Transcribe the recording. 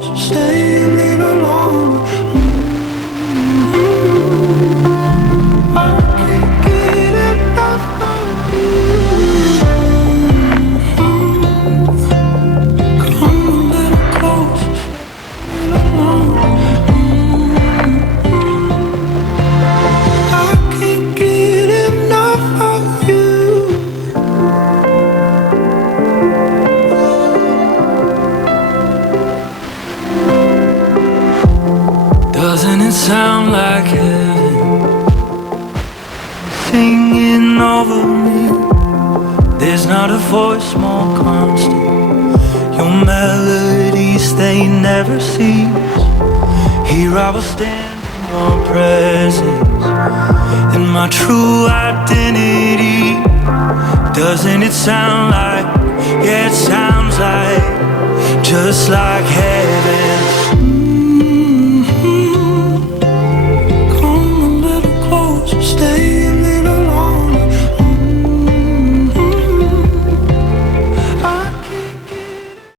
closer, stay a little longer. I can't get enough of you. Come a little closer, stay a little longer. I can't get enough of you. Doesn't it sound like heaven singing over me? There's not a voice more constant. Your melodies, they never cease. Here I will stand in your presence, in my true identity. Doesn't it sound like, yeah, it sounds like, just like heaven. Come a little closer, stay